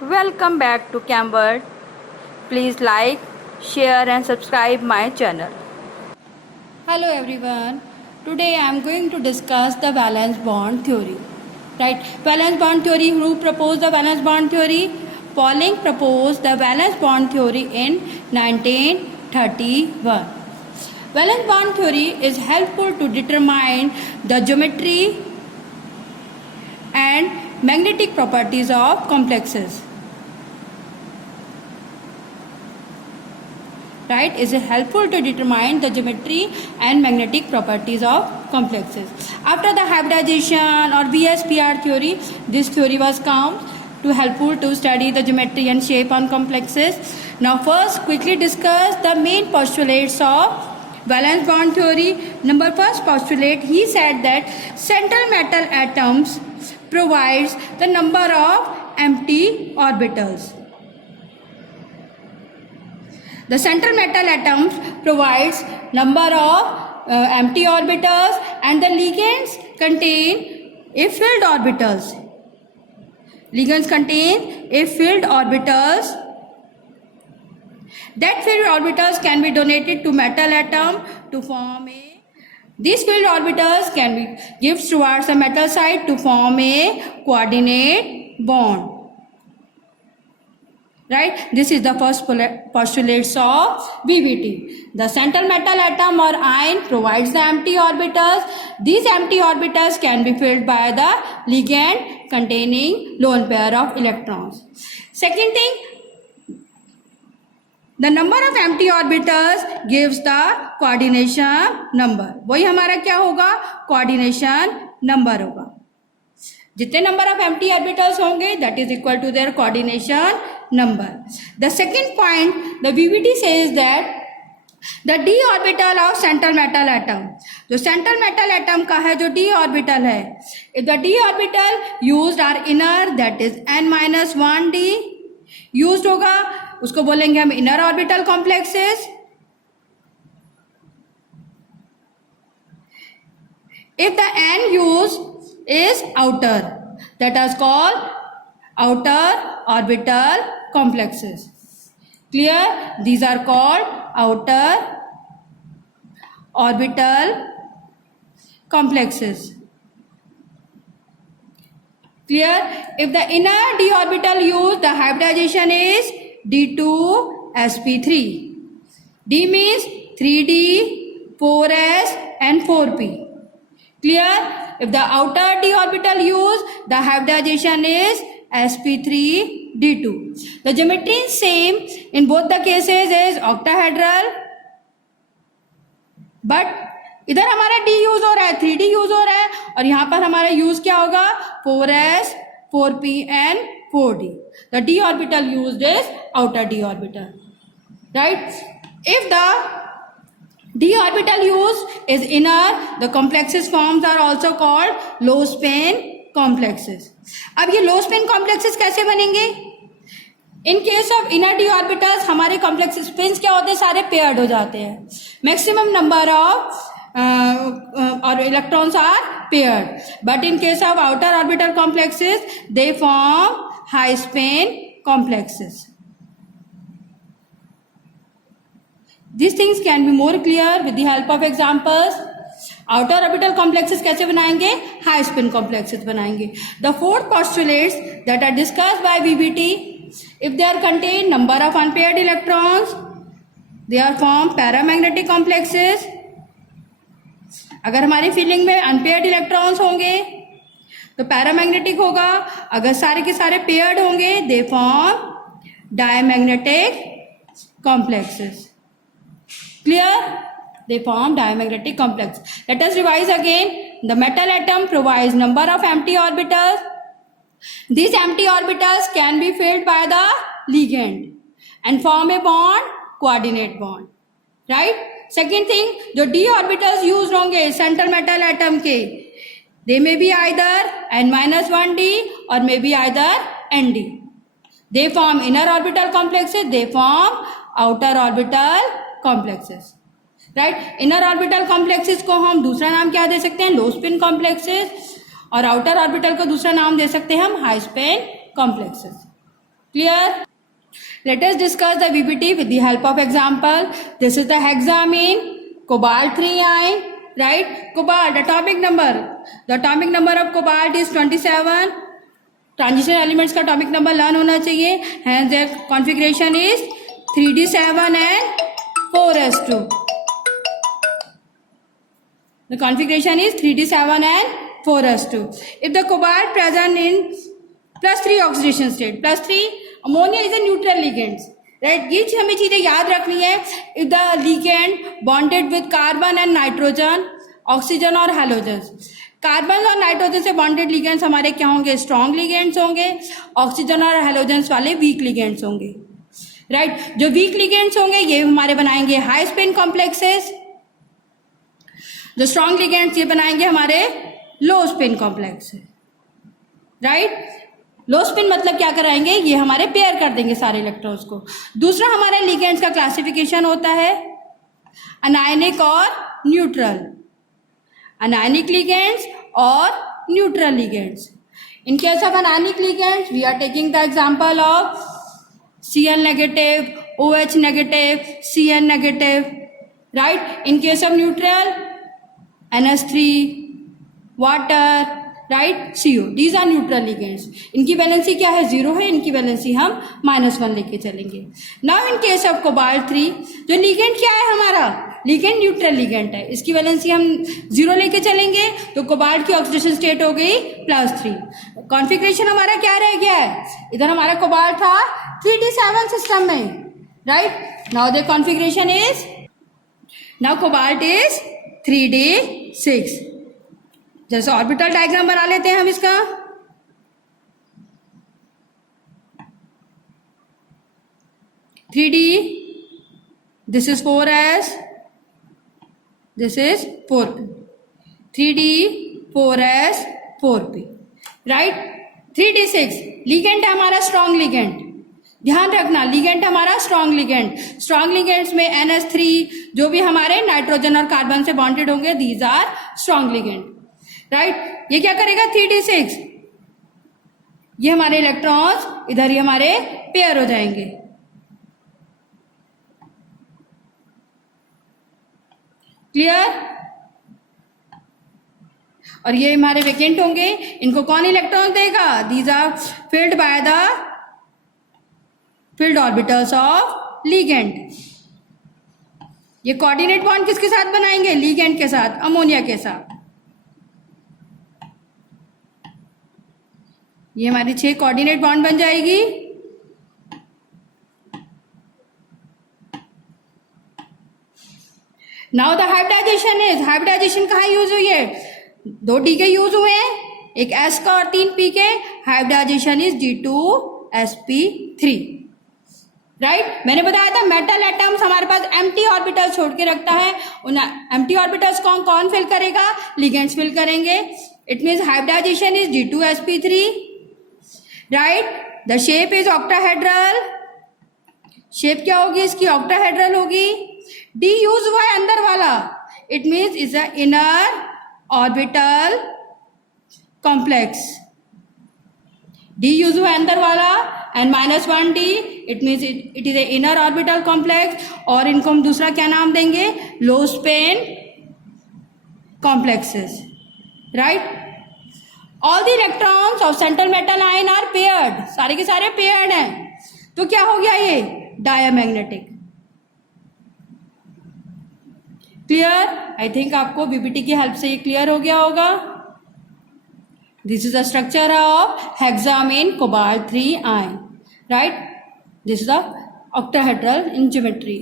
Welcome back to CamWorld. Please like, share and subscribe my channel. Hello everyone. Today I am going to discuss the valence bond theory. Right? Valence bond theory. Who proposed the valence bond theory? Pauling proposed the valence bond theory in 1931. Valence bond theory is helpful to determine the geometry and magnetic properties of complexes. Right, is helpful to determine the geometry and magnetic properties of complexes. After the hybridization or VSPR theory, this theory was found to helpful to study the geometry and shape on complexes. Now first quickly discuss the main postulates of valence bond theory. Number first postulate, he said that central metal atoms provides the number of empty orbitals. The central metal atoms provides number of empty orbitals and the ligands contain a filled orbitals. Ligands contain a filled orbitals. That filled orbitals can be donated to metal atom to form a. These filled orbitals can be given towards the metal side to form a coordinate bond. Right, this is the first postulates of VBT. The central metal atom or ion provides the empty orbitals. These empty orbitals can be filled by the ligand containing lone pair of electrons. Second thing, the number of empty orbitals gives the coordination number. वही हमारा क्या होगा? Coordination number होगा. जितने number of empty orbitals होंगे, that is equal to their coordination number. The second point, the VBT says that the d orbital of central metal atom, जो central metal atom का है जो d orbital है, if the d orbital used are inner, that is n-1 d used होगा, उसको बोलेंगे हम inner orbital complexes. If the n used is outer, that is called outer orbital complexes. Clear? These are called outer orbital complexes. Clear? If the inner d orbital used, the hybridization is d2sp3. D means 3d, 4s and 4p. Clear? If the outer d orbital used, the hybridization is sp3d2. The geometry is same in both the cases is octahedral, but इधर हमारा d use हो रहा है, 3d use हो रहा है और यहाँ पर हमारा यूज क्या होगा? 4s, 4p and 4d. The d orbital used is outer d orbital. Right? If the d orbital used is inner, the complexes forms are also called low spin complexes. अब ये low spin complexes कैसे बनेंगे? In case of inner d orbitals, हमारे complex spins क्या होते हैं? सारे paired हो जाते हैं. Maximum number of or electrons are paired. But in case of outer orbital complexes, they form high spin complexes. These things can be more clear with the help of examples. Outer orbital complexes कैसे बनाएंगे? High spin complexes बनाएंगे. The fourth postulates that are discussed by VBT, if they are contain number of unpaired electrons, they are formed paramagnetic complexes. अगर हमारी feeling में unpaired electrons होंगे तो paramagnetic होगा. अगर सारे के सारे पेयर्ड होंगे, they form diamagnetic complexes. Clear? They form diamagnetic complex. Let us revise again. The metal atom provides number of empty orbitals. These empty orbitals can be filled by the ligand and form a bond, coordinate bond. Right? Second thing, जो d orbitals used होंगे central metal atom के, they may be either n-1d or may be either nd. They form inner orbital complexes. They form outer orbital complexes. Right? Inner orbital complexes को हम दूसरा नाम क्या दे सकते हैं? Low spin complexes. और outer orbital को दूसरा नाम दे सकते हैं हम high spin complexes. Clear? Let us discuss the VBT with the help of example. This is the hexamine, cobalt 3 ion, right? Cobalt, atomic number. The atomic number of cobalt is 27. Transition elements का atomic number learn होना चाहिए. Hence their configuration is 3d7 and 4s2. The configuration is 3d7 and 4s2. If the cobalt present in +3 oxidation state, +3 ammonia is a neutral ligand, right? ये हमें चीजें याद रखनी है. If the ligand bonded with carbon and nitrogen, oxygen और halogens, carbon और nitrogen से bonded ligands हमारे क्या होंगे? स्ट्रॉन्ग लिगेंड्स होंगे. ऑक्सीजन और हेलोजेंस वाले वीक लिगेंड्स होंगे, राइट? जो वीक लिगेंड्स होंगे ये हमारे बनाएंगे हाई स्पिन कॉम्प्लेक्सेस. जो स्ट्रॉन्ग लिगेंड्स ये बनाएंगे हमारे लो स्पिन कॉम्प्लेक्स, राइट? लो स्पिन मतलब क्या कराएंगे? ये हमारे पेयर कर देंगे सारे इलेक्ट्रॉन्स को. दूसरा हमारे लिगेंड्स का क्लासिफिकेशन होता है अनायनिक और neutral. Anionic ligands or neutral ligands. In case of anionic ligands, we are taking the example of Cl negative, OH negative, Cn negative, right? In case of neutral, NH3, water, right? CO. These are neutral ligands. इनकी valency क्या है? 0 है. इनकी valency हम -1 लेके चलेंगे. Now in case of cobalt 3, जो ligand क्या है हमारा? लिगेंड न्यूट्रल लिगेंड है. इसकी वैलेंसी हम 0 लेके चलेंगे तो कोबाल्ट की ऑक्सीडेशन स्टेट हो गई +3. कॉन्फ़िगरेशन हमारा क्या रह गया है? इधर हमारा कोबाल्ट था 3d7 सिस्टम में, right? Now the configuration is, now cobalt is 3d6. जैसे ऑर्बिटल डायग्राम बना लेते हैं हम इसका. Three D, this is 4s, this is 4p. 3d, 4s, 4p, right? 3d6 ligand है हमारा स्ट्रॉन्ग लिगेंड. ध्यान रखना, लिगेंड हमारा स्ट्रॉन्ग लिगेंड. स्ट्रॉन्ग लिगेंड्स में NH3 जो भी हमारे नाइट्रोजन और कार्बन से बॉन्डेड होंगे, these are strong ligand, right? ये क्या करेगा? 3d6, ये हमारे इलेक्ट्रॉन्स इधर ही हमारे पेयर हो जाएंगे. क्लियर? और ये हमारे वेकेंट होंगे. इनको कौन इलेक्ट्रॉन देगा? These are filled by the filled orbitals of ligand. ये कोऑर्डिनेट बॉन्ड किसके साथ बनाएंगे? लिगेंड के साथ, अमोनिया के साथ. ये हमारी 6 कोऑर्डिनेट बॉन्ड बन जाएगी. Now the hybridization is, hybridization कहाँ यूज हुई है? 2 डी के यूज हुए हैं, एक एस का और 3 पी के. Hybridization is D2sp3, right? मैंने बताया था मेटल एटम्स हमारे पास एम्प्टी ऑर्बिटल छोड़ के रखता है. उन एम्प्टी ऑर्बिटल्स को कौन फिल करेगा? लिगेंड्स फिल करेंगे. It means hybridization is D2sp3, right? The shape is octahedral. Shape क्या होगी इसकी? ऑक्टाहेड्रल होगी. डी यूज हुआ है अंदर वाला, it means is a inner orbital complex. D use हुआ है अंदर वाला and -1d, it means it is a inner orbital complex. और इनको हम दूसरा क्या नाम देंगे? Low spin complexes, right? All the electrons of central metal ion are paired. सारे के सारे पेयर्ड हैं. तो क्या हो गया? ये डायमैग्नेटिक. क्लियर? आई थिंक आपको बीबीटी की हेल्प से ये क्लियर हो गया होगा. This is the structure of hexamine cobalt 3 ion, right? This is the octahedral in geometry.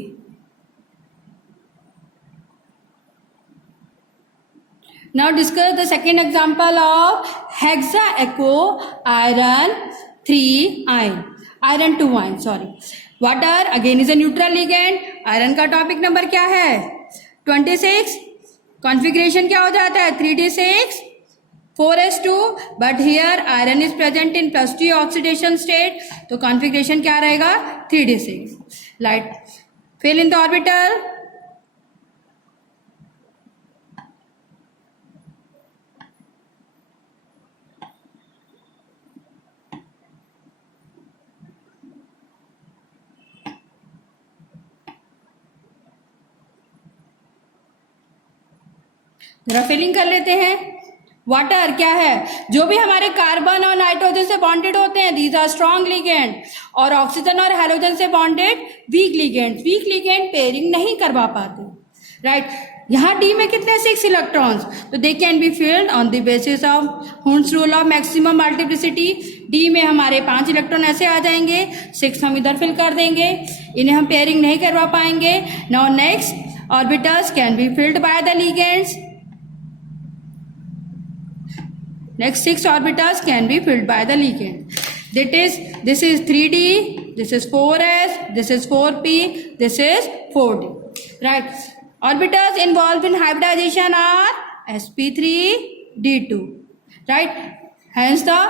Now discuss the second example of hexaecho iron 3 ion, iron 2 ion, sorry. Water again is a neutral ligand. Iron का topic number क्या है? 26. Configuration क्या हो जाता है? 3d6, 4s2. But here iron is present in +2 oxidation state, तो configuration क्या रहेगा? 3d6. Light fill in the orbital. जरा फिलिंग कर लेते हैं। वाटर क्या है, जो भी हमारे कार्बन और नाइट्रोजन से बॉन्डेड होते हैं दीज आर स्ट्रॉन्ग लिगेंड, और ऑक्सीजन और हेलोजन से bonded week ligand. Week ligand pairing नहीं करवा पाते, राइट। यहाँ डी में कितने 6 इलेक्ट्रॉन्स, तो they can be filled on the basis of Hund's rule of maximum multiplicity. D में हमारे 5 इलेक्ट्रॉन ऐसे आ जाएंगे, 6 हम इधर फिल कर देंगे, इन्हें हम पेयरिंग नहीं करवा पाएंगे। Now next orbitals can be filled by the ligands. Next 6 orbitals can be filled by the ligand. This is 3d, this is 4s, this is 4p, this is 4d. Right. Orbitals involved in hybridization are sp3d2. Right. Hence the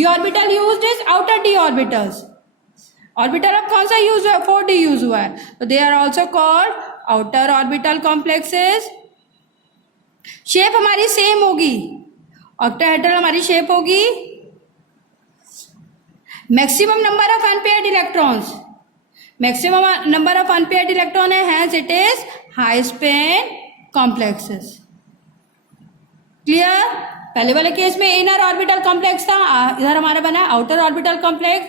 d orbital used is outer d orbitals. Orbital अब कौन सा use हुआ है, 4d use हुआ है, तो they are also called outer orbital complexes. Shape हमारी same होगी, ऑक्टाहेड्रल हमारी शेप होगी। Maximum number of unpaired electrons, maximum number of unpaired electron है, hence it is high spin complexes. Clear. पहले वाले केस में इनर ऑर्बिटल कॉम्प्लेक्स था, इधर हमारा बना है outer orbital complex.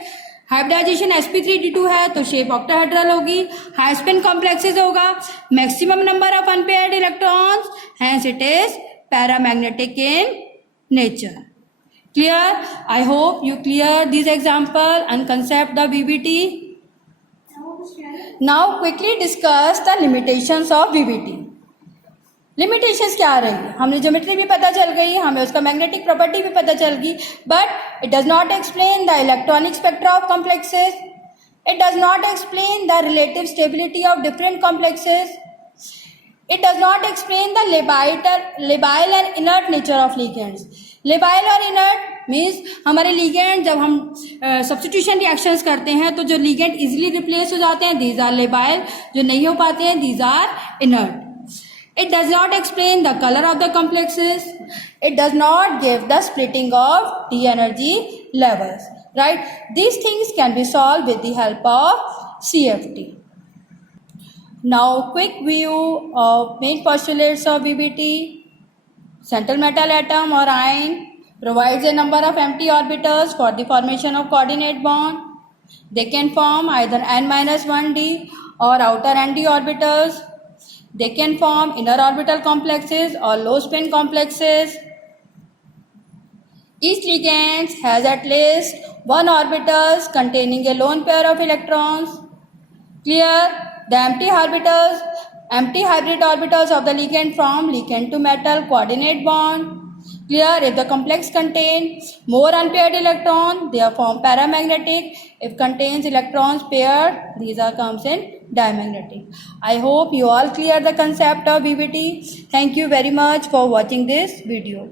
Hybridisation sp3d2 है तो शेप ऑक्टाहेड्रल होगी, हाई स्पिन कॉम्प्लेक्सेस होगा, maximum number of unpaired electrons, hence it is paramagnetic in nature. Clear? I hope you clear these example and concept the VBT. Now quickly discuss the limitations of VBT. Limitations क्या आ रही है, हमने geometry भी पता चल गई, हमें उसका मैग्नेटिक प्रॉपर्टी भी पता चल गई, but it does not explain the electronic spectra of complexes. It does not explain the relative stability of different complexes. It does not explain the labile and inert nature of ligands. Labile और inert means हमारे ligand जब हम substitution reactions करते हैं तो जो ligand easily replace हो जाते हैं these are labile, जो नहीं हो पाते हैं these are inert. It does not explain the color of the complexes. It does not give the splitting of D energy levels. Right? These things can be solved with the help of CFT. Now quick view of main postulates of VBT. Central metal atom or ion provides a number of empty orbitals for the formation of coordinate bond. They can form either n-1d or outer nd orbitals. They can form inner orbital complexes or low spin complexes. Each ligand has at least one orbitals containing a lone pair of electrons. Clear? The empty hybrid orbitals of the ligand form ligand to metal coordinate bond. Clear? If the complex contains more unpaired electron, they are formed paramagnetic. If contains electrons paired, these are comes in diamagnetic. I hope you all clear the concept of VBT. Thank you very much for watching this video.